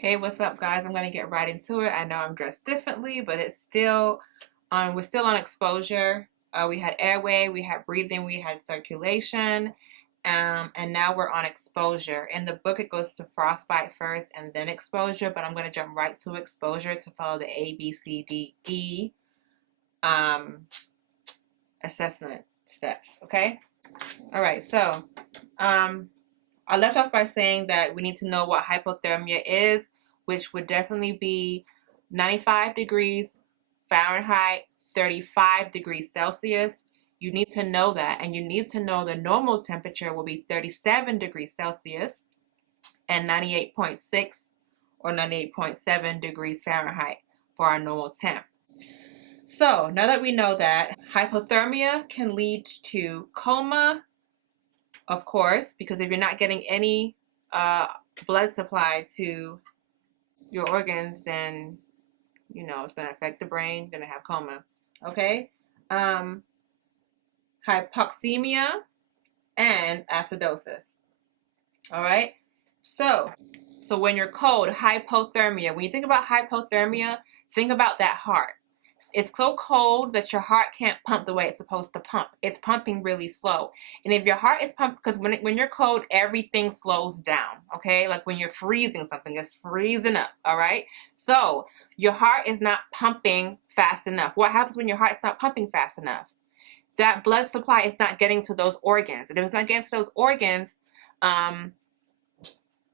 Hey, what's up, guys? I'm gonna get right into it. I know I'm dressed differently, but it's still on. We're still on exposure. We had airway, we had breathing, we had circulation, and now we're on exposure. In the book, it goes to frostbite first and then exposure, but I'm gonna jump right to exposure to follow the ABCDE assessment steps. Okay. All right. So, I left off by saying that we need to know what hypothermia is, which would definitely be 95 degrees Fahrenheit, 35 degrees Celsius. You need to know that, and you need to know the normal temperature will be 37 degrees Celsius and 98.6 or 98.7 degrees Fahrenheit for our normal temp. So now that we know that, hypothermia can lead to coma, of course, because if you're not getting any blood supply to your organs, then it's going to affect the brain. You're going to have coma. Okay. Hypoxemia and acidosis. All right. So when you're cold, hypothermia. When you think about hypothermia, think about that heart. It's so cold that your heart can't pump the way it's supposed to pump. It's pumping really slow. And if your heart is pumped, because when you're cold, everything slows down, okay? Like when you're freezing something, it's freezing up, all right? So your heart is not pumping fast enough. What happens when your heart's not pumping fast enough? That blood supply is not getting to those organs. And if it's not getting to those organs,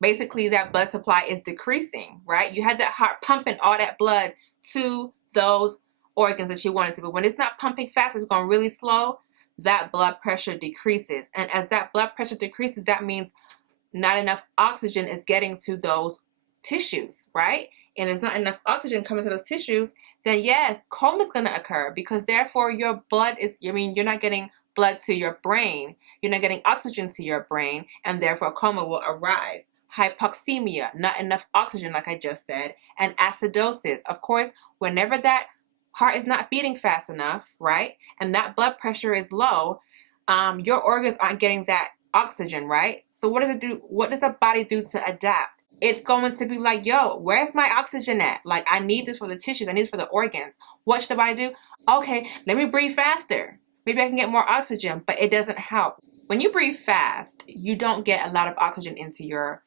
basically that blood supply is decreasing, right? You had that heart pumping all that blood to those organs that you want it to, but when it's not pumping fast, it's going really slow, that blood pressure decreases. And as that blood pressure decreases, that means not enough oxygen is getting to those tissues, right? And there's not enough oxygen coming to those tissues, then yes, coma is going to occur, because therefore your blood is, you're not getting blood to your brain, you're not getting oxygen to your brain, and therefore coma will arise. Hypoxemia, not enough oxygen, like I just said, and acidosis. Of course, whenever that heart is not beating fast enough, right, and that blood pressure is low, your organs aren't getting that oxygen, right? So what does it do? What does the body do to adapt? It's going to be like, yo, where's my oxygen at? Like, I need this for the tissues, I need this for the organs. What should the body do? Okay, let me breathe faster. Maybe I can get more oxygen, but it doesn't help. When you breathe fast, you don't get a lot of oxygen into your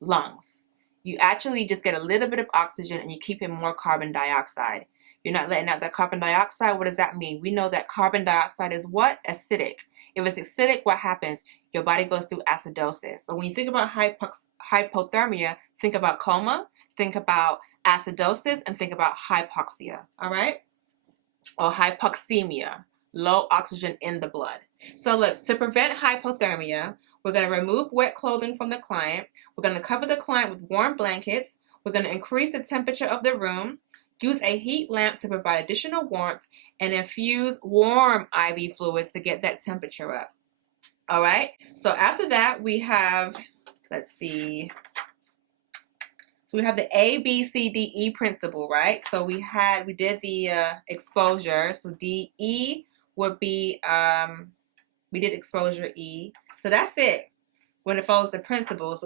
lungs. You actually just get a little bit of oxygen, and you keep in more carbon dioxide. You're not letting out that carbon dioxide. What does that mean? We know that carbon dioxide is what? Acidic. If it's acidic, what happens? Your body goes through acidosis. But when you think about hypothermia, think about coma, think about acidosis, and think about hypoxia, all right? Or hypoxemia, low oxygen in the blood. So look, to prevent hypothermia, we're going to remove wet clothing from the client. We're going to cover the client with warm blankets. We're going to increase the temperature of the room, use a heat lamp to provide additional warmth, and infuse warm IV fluids to get that temperature up. All right? So after that, we have, let's see. So we have the ABCDE principle, right? So we did the exposure. So DE would be, we did exposure E. So that's it when it follows the principles.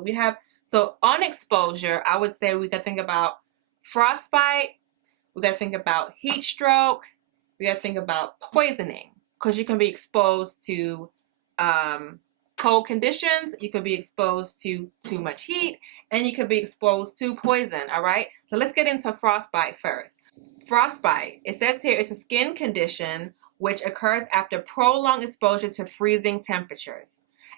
So on exposure, I would say we got to think about frostbite, we got to think about heat stroke, we got to think about poisoning, because you can be exposed to cold conditions, you can be exposed to too much heat, and you can be exposed to poison, all right? So let's get into frostbite first. Frostbite, it says here, it's a skin condition which occurs after prolonged exposure to freezing temperatures.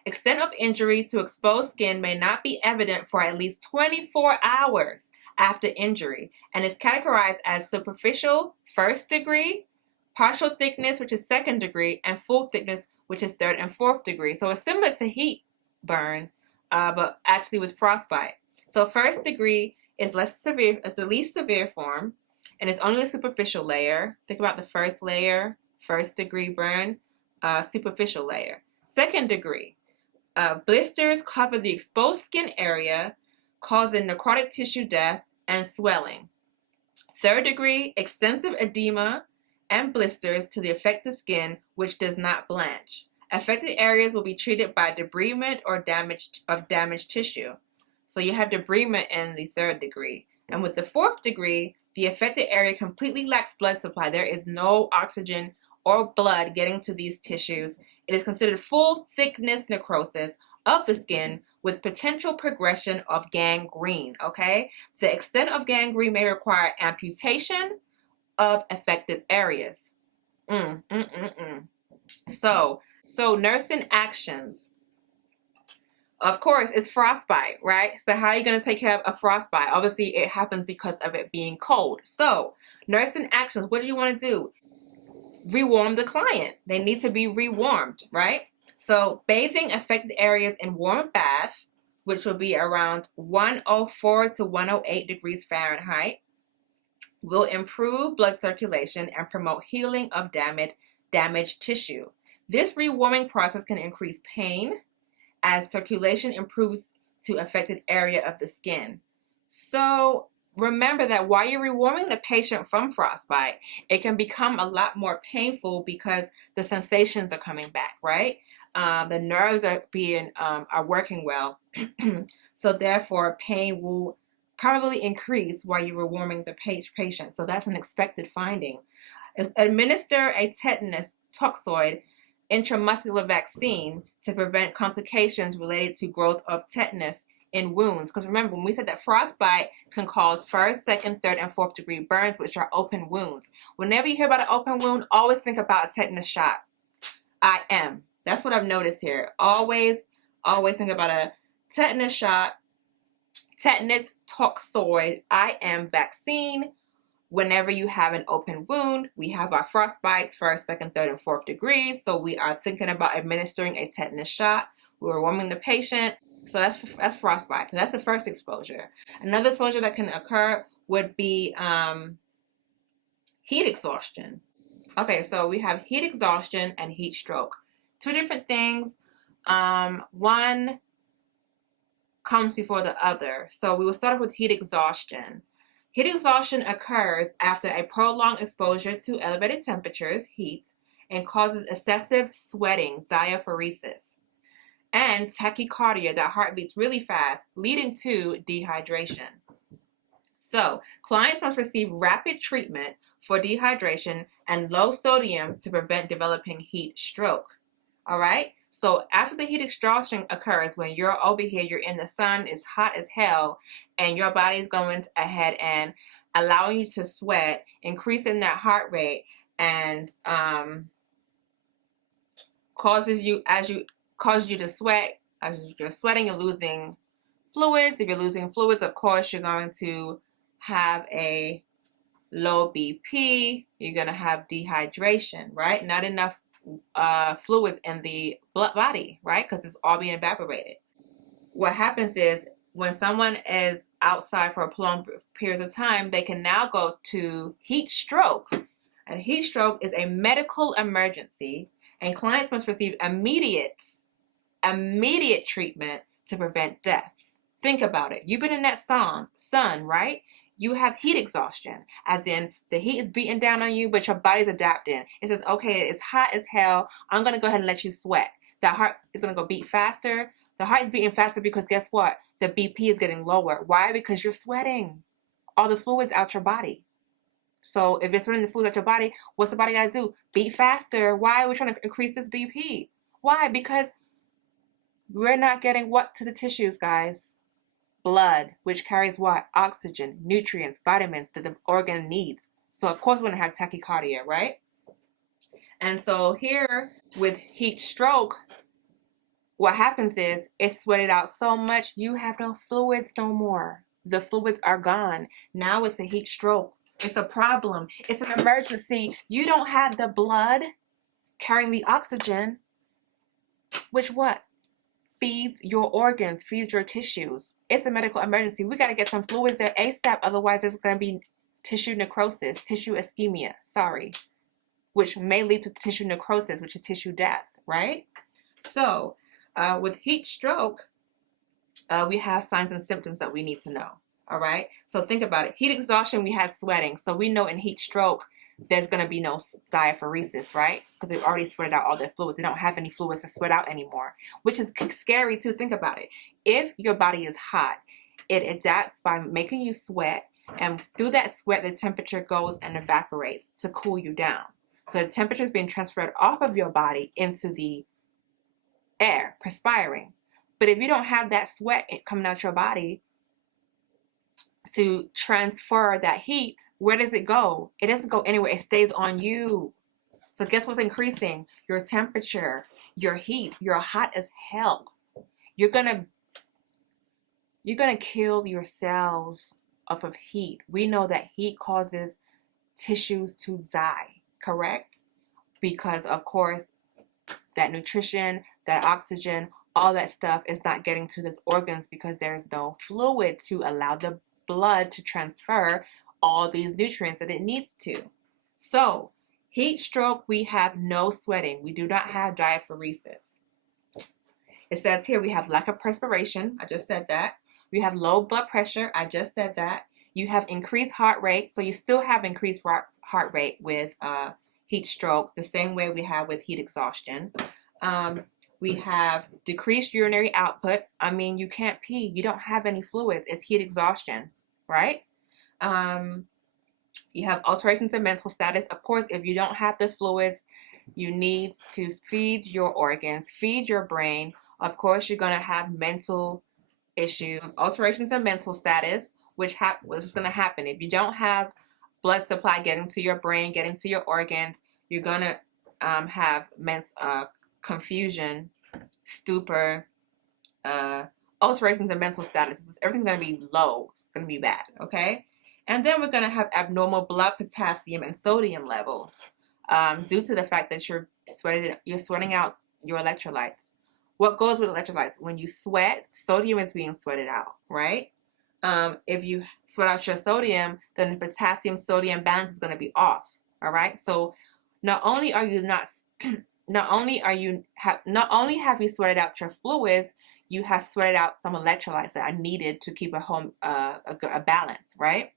Extent of injury to exposed skin may not be evident for at least 24 hours after injury, and is categorized as superficial, first degree, partial thickness, which is second degree, and full thickness, which is third and fourth degree. So it's similar to heat burn, but actually with frostbite. So first degree is less severe, it's the least severe form, and it's only the superficial layer. Think about the first layer, first degree burn, superficial layer. Second degree, blisters cover the exposed skin area, causing necrotic tissue death and swelling. Third degree, extensive edema and blisters to the affected skin, which does not blanch. Affected areas will be treated by debridement or damaged tissue. So you have debridement in the 3rd degree. And with the 4th degree, the affected area completely lacks blood supply. There is no oxygen or blood getting to these tissues. It is considered full thickness necrosis of the skin with potential progression of gangrene, okay? The extent of gangrene may require amputation of affected areas. So nursing actions. Of course, it's frostbite, right? So how are you going to take care of a frostbite? Obviously, it happens because of it being cold. So nursing actions, what do you want to do? Rewarm the client. They need to be rewarmed, right? So bathing affected areas in warm bath, which will be around 104 to 108 degrees Fahrenheit, will improve blood circulation and promote healing of damaged tissue. This rewarming process can increase pain as circulation improves to affected area of the skin. So remember that while you're rewarming the patient from frostbite, it can become a lot more painful because the sensations are coming back, right? The nerves are working well. So therefore, pain will probably increase while you're rewarming the patient. So that's an expected finding. Administer a tetanus toxoid intramuscular vaccine to prevent complications related to growth of tetanus in wounds. Because remember, when we said that frostbite can cause 1st, 2nd, 3rd, and 4th degree burns, which are open wounds. Whenever you hear about an open wound, always think about a tetanus shot. That's what I've noticed here. Always think about a tetanus shot, tetanus toxoid vaccine. Whenever you have an open wound, we have our frostbites, 1st, 2nd, 3rd, and 4th degrees. So we are thinking about administering a tetanus shot. We're warming the patient. So that's frostbite. So that's the first exposure. Another exposure that can occur would be heat exhaustion. Okay, so we have heat exhaustion and heat stroke. 2 different things. One comes before the other. So we will start off with heat exhaustion. Heat exhaustion occurs after a prolonged exposure to elevated temperatures, heat, and causes excessive sweating, diaphoresis, and tachycardia, that heart beats really fast, leading to dehydration. So clients must receive rapid treatment for dehydration and low sodium to prevent developing heat stroke. All right? So after the heat exhaustion occurs, when you're over here, you're in the sun, it's hot as hell, and your body's going ahead and allowing you to sweat, increasing that heart rate, and causes you to sweat. As you're sweating, you're losing fluids. If you're losing fluids, of course, you're going to have a low BP. You're going to have dehydration, right? Not enough fluids in the body, right? Because it's all being evaporated. What happens is when someone is outside for a prolonged period of time, they can now go to heat stroke. And heat stroke is a medical emergency, and clients must receive immediate treatment to prevent death. Think about it. You've been in that sun, right? You have heat exhaustion, as in the heat is beating down on you, but your body's adapting. It says, okay, it's hot as hell. I'm going to go ahead and let you sweat. The heart is going to go beat faster. The heart is beating faster because guess what? The BP is getting lower. Why? Because you're sweating all the fluids out your body. So if it's sweating the fluids out your body, what's the body got to do? Beat faster. Why are we trying to increase this BP? Why? Because we're not getting what to the tissues, guys? Blood, which carries what? Oxygen, nutrients, vitamins that the organ needs. So of course we're going to have tachycardia, right? And so here with heat stroke, what happens is it's sweated out so much you have no fluids no more. The fluids are gone. Now it's a heat stroke. It's a problem. It's an emergency. You don't have the blood carrying the oxygen, which what? Feeds your organs, feeds your tissues. It's a medical emergency. We got to get some fluids there ASAP. Otherwise, there's going to be tissue necrosis, tissue ischemia, which may lead to tissue necrosis, which is tissue death, right? So with heat stroke, we have signs and symptoms that we need to know, all right? So think about it. Heat exhaustion, we had sweating. So we know in heat stroke, there's going to be no diaphoresis, right? Because they've already sweated out all their fluids. They don't have any fluids to sweat out anymore, which is scary too. Think about it. If your body is hot, it adapts by making you sweat, and through that sweat, the temperature goes and evaporates to cool you down. So the temperature is being transferred off of your body into the air, perspiring. But if you don't have that sweat coming out your body to transfer that heat, where does it go? It doesn't go anywhere. It stays on you. So guess what's increasing? Your temperature, your heat. You're hot as hell. You're gonna kill your cells off of heat. We know that heat causes tissues to die, correct? Because of course, that nutrition, that oxygen, all that stuff is not getting to those organs because there's no fluid to allow the blood to transfer all these nutrients that it needs to. So, heat stroke, we have no sweating. We do not have diaphoresis. It says here we have lack of perspiration. I just said that. We have low blood pressure. I just said that. You have increased heart rate. So you still have increased heart rate with heat stroke, the same way we have with heat exhaustion. We have decreased urinary output. I mean, you can't pee. You don't have any fluids. It's heat exhaustion, right? You have alterations in mental status. Of course, if you don't have the fluids, you need to feed your organs, feed your brain. Of course, you're going to have mental issues, alterations in mental status, which is going to happen. If you don't have blood supply getting to your brain, getting to your organs, you're going to have confusion, stupor, alterations in mental status. Everything's going to be low. It's going to be bad, okay? And then we're going to have abnormal blood potassium and sodium levels due to the fact that you're sweating out your electrolytes. What goes with electrolytes? When you sweat, sodium is being sweated out, right? If you sweat out your sodium, then the potassium-sodium balance is going to be off, all right? So not only have you sweated out your fluids, you have sweated out some electrolytes that are needed to keep a balance, right?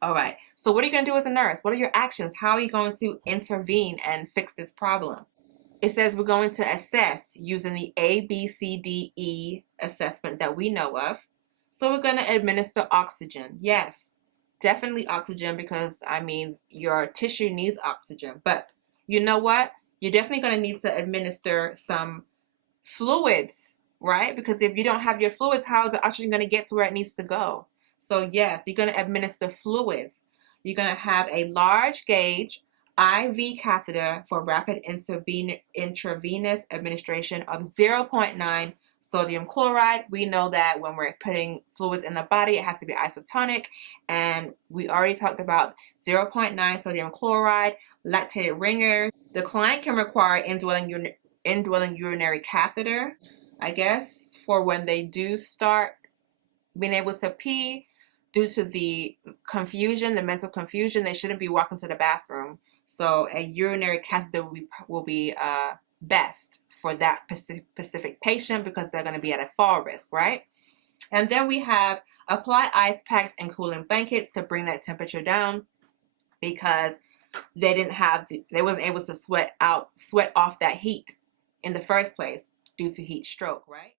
All right. So what are you going to do as a nurse? What are your actions? How are you going to intervene and fix this problem? It says we're going to assess using the ABCDE assessment that we know of. So we're going to administer oxygen. Yes, definitely oxygen because, I mean, your tissue needs oxygen. But you know what? You're definitely going to need to administer some fluids, right? Because if you don't have your fluids, how is the oxygen going to get to where it needs to go? So yes, you're going to administer fluids. You're going to have a large gauge IV catheter for rapid intravenous administration of 0.9 sodium chloride. We know that when we're putting fluids in the body, it has to be isotonic. And we already talked about 0.9 sodium chloride, lactated ringers. The client can require indwelling urinary catheter, I guess, for when they do start being able to pee. Due to the confusion, the mental confusion, they shouldn't be walking to the bathroom. So a urinary catheter will be best for that specific patient because they're going to be at a fall risk, right? And then we have apply ice packs and cooling blankets to bring that temperature down because they wasn't able to sweat off that heat in the first place due to heat stroke, right?